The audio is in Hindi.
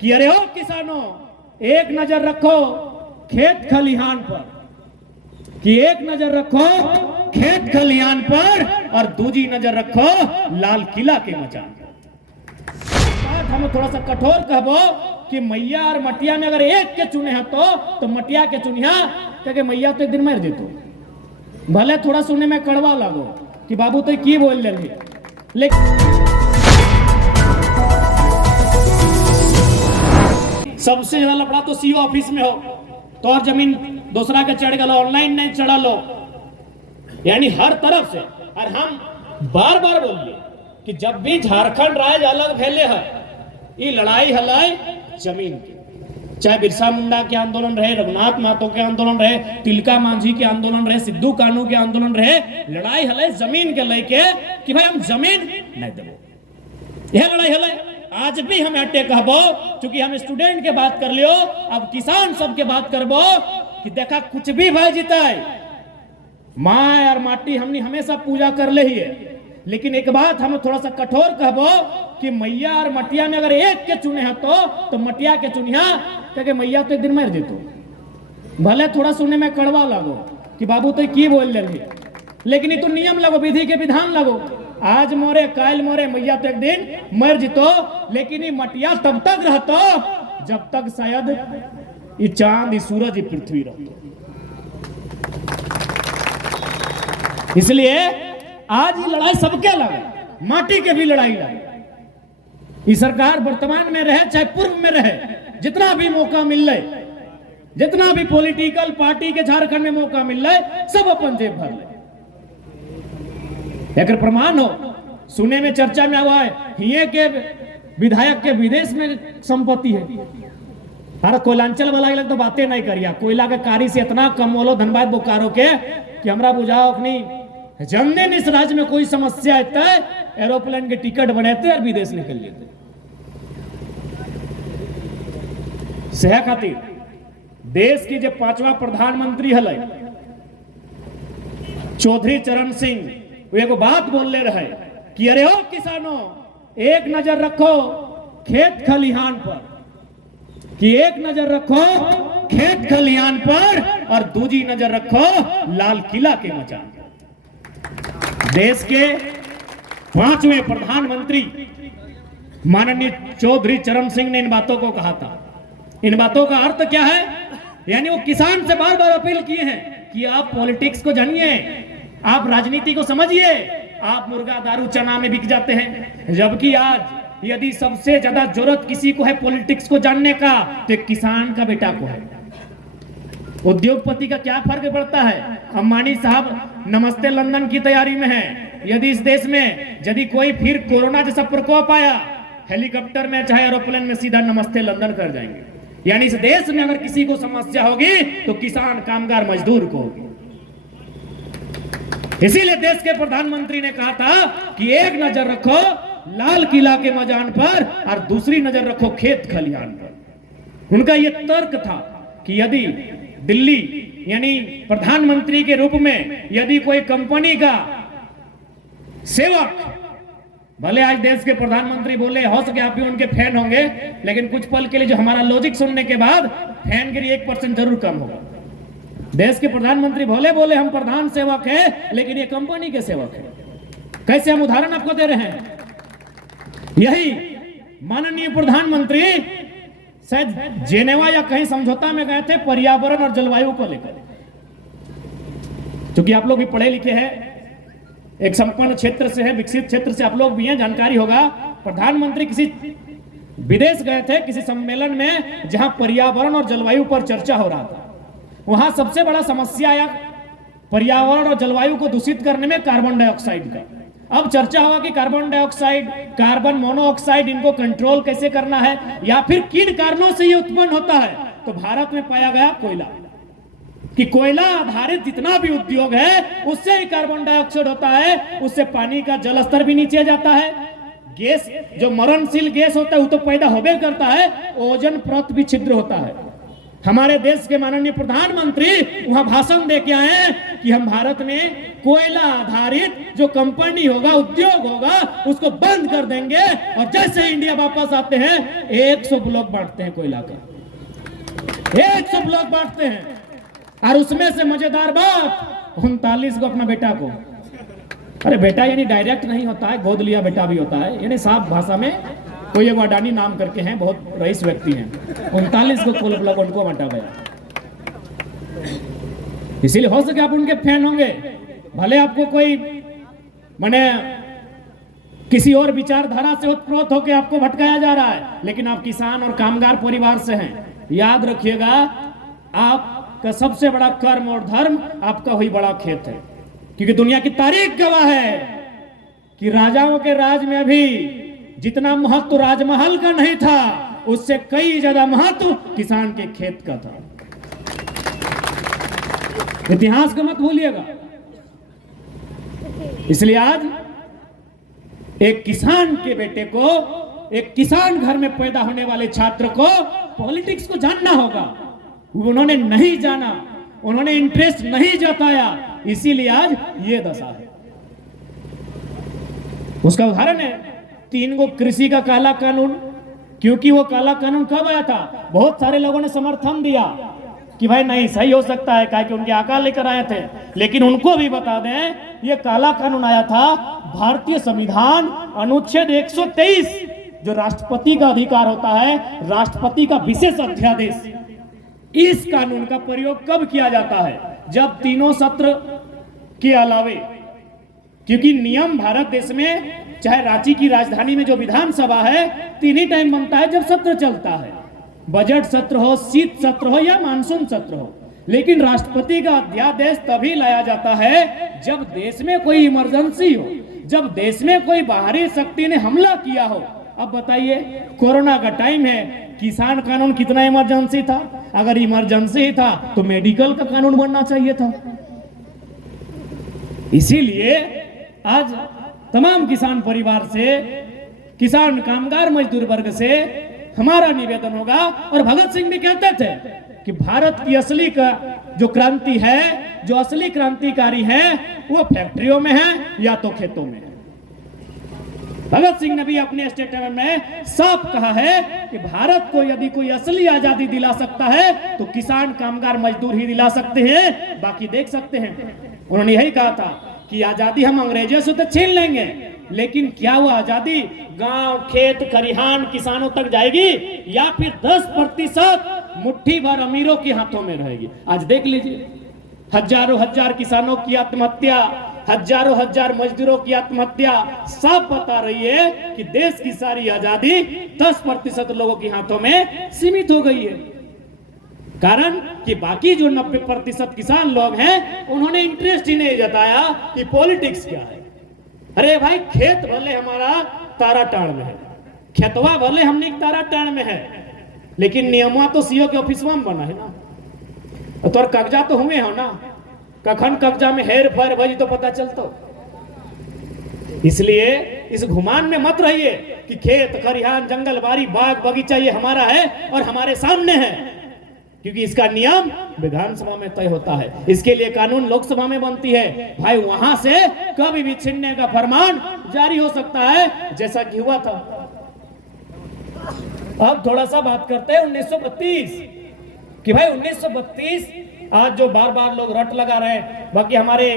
कि अरे ओ किसानों, एक नजर रखो खेत खलिहान पर, कि एक नजर रखो खेत खलिहान पर और दूजी नजर रखो लाल किला के मचान पर। हम थोड़ा सा कठोर कहबो कि मैया और मटिया में अगर एक के चुने हैं तो मटिया के चुनिया, क्योंकि मैया तो एक दिन मर जेतो। भले थोड़ा सुनने में कड़वा लगो कि बाबू तो की बोल रहे, लेकिन सबसे ज्यादा लफड़ा तो सीओ ऑफिस में हो तो और जमीन दूसरा के चढ़ गलो, ऑनलाइन नहीं चढ़ा लो, यानी हर तरफ से। और हम बार बार बोलिए कि जब भी झारखंड राज्य अलग फैले है, ये लड़ाई हलाई जमीन की, चाहे बिरसा मुंडा के आंदोलन रहे, रघुनाथ महतो के आंदोलन रहे, तिलका मांझी के आंदोलन रहे, सिद्धू कानू के आंदोलन रहे, लड़ाई हलाई जमीन के लेके कि भाई हम जमीन नहीं देबो। यह लड़ाई हलाई आज भी हम अट्टे कहबो, क्योंकि हम स्टूडेंट के बात कर लियो, अब किसान सब के बात करबो कि देखा कुछ भी भाई जीता है, माँ और माटी हमने हमेशा पूजा कर ले ही है। लेकिन एक बात हम थोड़ा सा कठोर कहबो कि मैया और मटिया में अगर एक के चुने हैं तो मटिया के चुनिया, क्योंकि मैया तो एक दिन मर जेतो। भले थोड़ा सुनने में कड़वा लगो कि बाबू तो की बोल रहे, लेकिन ये तो नियम लगो, विधि के विधान लगो। आज मोरे काल मोरे, मैया तो एक दिन मर जितो, लेकिन ये मटिया तब तक रहतो जब तक शायद ये चांद, ये सूरज, ये पृथ्वी रहतो। इसलिए आज ये लड़ाई सबके लगे, माटी के भी लड़ाई लगे। ये सरकार वर्तमान में रहे चाहे पूर्व में रहे, जितना भी मौका मिल रहे, जितना भी पॉलिटिकल पार्टी के झारखंड में मौका मिल रहे, सब अपन जेब भर ले। एक प्रमाण हो, सुने में चर्चा में हुआ है हिये के विधायक के विदेश में संपत्ति है। हर कोयलांचल वाला लग तो बातें नहीं करिया, कोयला के कारी से इतना कम बोलो धनबाद बोकारो के कि हमरा बुझाओ अपनी जन्मदिन इस राज्य में कोई समस्या आता है, एरोप्लेन के टिकट बनाते और विदेश निकल लेते। सेह खातिर देश की जो 5वां प्रधानमंत्री हल चौधरी चरण सिंह, वो एक बात बोल ले रहे कि अरे ओ किसानों, एक नजर रखो खेत खलिहान पर, कि एक नजर रखो खेत खलिहान पर और दूजी नजर रखो लाल किला के मचान पर। देश के 5वें प्रधानमंत्री माननीय चौधरी चरण सिंह ने इन बातों को कहा था। इन बातों का अर्थ क्या है? यानी वो किसान से बार बार अपील किए हैं कि आप पॉलिटिक्स को जानिए, आप राजनीति को समझिए, आप मुर्गा दारू चना में बिक जाते हैं। जबकि आज यदि सबसे ज्यादा जरूरत किसी को है पॉलिटिक्स को जानने का, तो किसान का बेटा को है। उद्योगपति का क्या फर्क पड़ता है? अंबानी साहब नमस्ते लंदन की तैयारी में है। यदि इस देश में यदि कोई फिर कोरोना जैसा प्रकोप आया, हेलीकॉप्टर में चाहे एरोप्लेन में सीधा नमस्ते लंदन कर जाएंगे। यानी इस देश में अगर किसी को समस्या होगी तो किसान, कामगार, मजदूर को होगी। इसीलिए देश के प्रधानमंत्री ने कहा था कि एक नजर रखो लाल किला के मैदान पर और दूसरी नजर रखो खेत खलिहान पर। उनका यह तर्क था कि यदि दिल्ली यानी प्रधानमंत्री के रूप में यदि कोई कंपनी का सेवक, भले आज देश के प्रधानमंत्री बोले, हो सके आप भी उनके फैन होंगे, लेकिन कुछ पल के लिए जो हमारा लॉजिक सुनने के बाद फैन गिरी 1% जरूर कम होगा। देश के प्रधानमंत्री बोले हम प्रधान सेवक है, लेकिन ये कंपनी के सेवक है। कैसे हम उदाहरण आपको दे रहे हैं। यही माननीय प्रधानमंत्री शायद जेनेवा या कहीं समझौता में गए थे पर्यावरण और जलवायु को लेकर। क्योंकि आप लोग भी पढ़े लिखे हैं, एक संपन्न क्षेत्र से है, विकसित क्षेत्र से आप लोग भी हैं, जानकारी होगा। प्रधानमंत्री किसी विदेश गए थे, किसी सम्मेलन में जहां पर्यावरण और जलवायु पर चर्चा हो रहा था। वहां सबसे बड़ा समस्या आया पर्यावरण और जलवायु को दूषित करने में कार्बन डाइऑक्साइड का। अब चर्चा हुआ कि कार्बन डाइऑक्साइड, कार्बन मोनोऑक्साइड, इनको कंट्रोल कैसे करना है या फिर किन कारणों से ये उत्पन्न होता है। तो भारत में पाया गया कोयला, कि कोयला आधारित जितना भी उद्योग है उससे ही कार्बन डाइऑक्साइड होता है, उससे पानी का जल स्तर भी नीचे जाता है। गैस जो मरणशील गैस होता है वो तो पैदा होबे करता है, ओजोन परत भी छिद्र होता है। हमारे देश के माननीय प्रधानमंत्री वहां भाषण दे के आए कि हम भारत में कोयला आधारित जो कंपनी होगा, उद्योग होगा, उसको बंद कर देंगे और जैसे इंडिया वापस आते हैं 100 ब्लॉक बांटते हैं कोयला का, 100 ब्लॉक बांटते हैं। और उसमें से मजेदार बात, 39 को अपना बेटा को, अरे बेटा यानी डायरेक्ट नहीं होता है, गोद लिया बेटा भी होता है, यानी साफ भाषा में कोई एक अडानी नाम करके हैं, बहुत रईस व्यक्ति हैं, 39 को कोल ब्लॉक उनको बांटा गया। इसीलिए हो सके आप उनके फैन होंगे, भले आपको कोई माने किसी और विचारधारा से उत्प्रोत होकर आपको भटकाया जा रहा है, लेकिन आप किसान और कामगार परिवार से हैं। याद रखिएगा, आपका सबसे बड़ा कर्म और धर्म आपका वही बड़ा खेत है, क्योंकि दुनिया की तारीख गवाह है कि राजाओं के राज में भी जितना महत्व राजमहल का नहीं था, उससे कई ज्यादा महत्व किसान के खेत का था। इतिहास को मत भूलिएगा। इसलिए आज एक किसान के बेटे को, एक किसान घर में पैदा होने वाले छात्र को पॉलिटिक्स को जानना होगा। उन्होंने नहीं जाना, उन्होंने इंटरेस्ट नहीं जताया, इसीलिए आज ये दशा है। उसका उदाहरण है 3 गो कृषि का काला कानून। क्योंकि वो काला कानून कब आया था, बहुत सारे लोगों ने समर्थन दिया कि भाई नहीं सही हो सकता है, क्या कि उनके आका लेकर आए थे। लेकिन उनको भी बता दें, ये काला कानून आया था भारतीय संविधान अनुच्छेद 123, जो राष्ट्रपति का अधिकार होता है, राष्ट्रपति का विशेष अध्यादेश। इस कानून का प्रयोग कब किया जाता है, जब तीनों सत्र के अलावे, क्योंकि नियम भारत देश में चाहे रांची की राजधानी में जो विधानसभा है 3 ही टाइम बनता है जब सत्र चलता है, बजट सत्र हो, शीत सत्र हो या मानसून सत्र हो। लेकिन राष्ट्रपति का अध्यादेश तभी लाया जाता है जब देश में कोई इमरजेंसी हो, जब देश में कोई बाहरी शक्ति ने हमला किया हो। अब बताइए, कोरोना का टाइम है, किसान कानून कितना इमरजेंसी था? अगर इमरजेंसी ही था तो मेडिकल का कानून बनना चाहिए था। इसीलिए आज तमाम किसान परिवार से, किसान कामगार मजदूर वर्ग से हमारा निवेदन होगा, और भगत सिंह भी कहते थे कि भारत की असली का जो क्रांति है, जो असली क्रांतिकारी है, वो फैक्ट्रियों में है या तो खेतों में है। भगत सिंह ने भी अपने स्टेटमेंट में साफ कहा है कि भारत को यदि कोई असली आजादी दिला सकता है तो किसान कामगार मजदूर ही दिला सकते हैं, बाकी देख सकते हैं। उन्होंने यही कहा था कि आजादी हम अंग्रेजों से तो छीन लेंगे, लेकिन क्या वो आजादी गांव, खेत, खरिहान, किसानों तक जाएगी या फिर 10% मुट्ठी भर अमीरों के हाथों में रहेगी? आज देख लीजिए, हजारों हजार किसानों की आत्महत्या, हजारों हजार मजदूरों की आत्महत्या सब बता रही है कि देश की सारी आजादी 10% लोगों के हाथों में सीमित हो गई है। कारण कि बाकी जो 90% किसान लोग हैं, उन्होंने इंटरेस्ट ही नहीं जताया कि पॉलिटिक्स क्या है। अरे भाई, खेत भले हमारा ताराटाड़ में है, खेतवा भले हमने ताराटाड़ में है, लेकिन नियमा तो सीओ के ऑफिस में बना है ना, तो कब्जा तो हुए हो ना, कखन कब्जा में हेर फेर भई तो पता चलता। इसलिए इस घुमान में मत रहिए कि खेत खरिहान जंगल बाड़ी बाग बगीचा ये हमारा है और हमारे सामने है, क्योंकि इसका नियम विधानसभा में तय होता है, इसके लिए कानून लोकसभा में बनती है। भाई, वहां से कभी भी छीनने का फरमान जारी हो सकता है, जैसा कि हुआ था। अब थोड़ा सा बात करते हैं 1932 कि भाई 1932 आज जो बार बार लोग रट लगा रहे हैं, बाकी हमारे